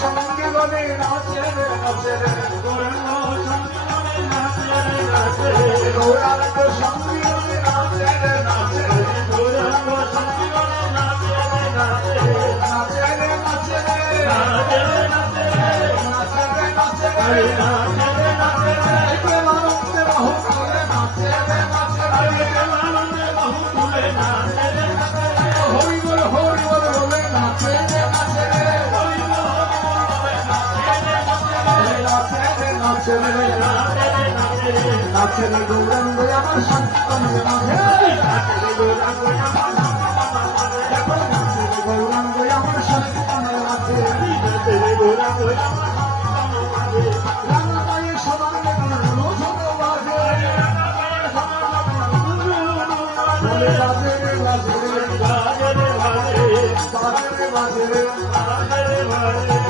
সঙ্গীগণে নাচে রে নাচে রে গৌরাঙ্গ সঙ্গীগণে নাচে রে নাচে রে নাচে রে নাচে রে প্রেমানন্দে বাহু তুলে নাচে রে নাচে রে হরি বল বলে নাচে রে নাচে রে নাচে রে নাচে রে গৌরাঙ্গ আমার সন্তানের মাঝে গৌরাঙ্গ আমার সন্তানের মাঝে রাঙামায়ের সবার রোজন বাজে বাজে রে বাজে রে বাজে রে বাজে রে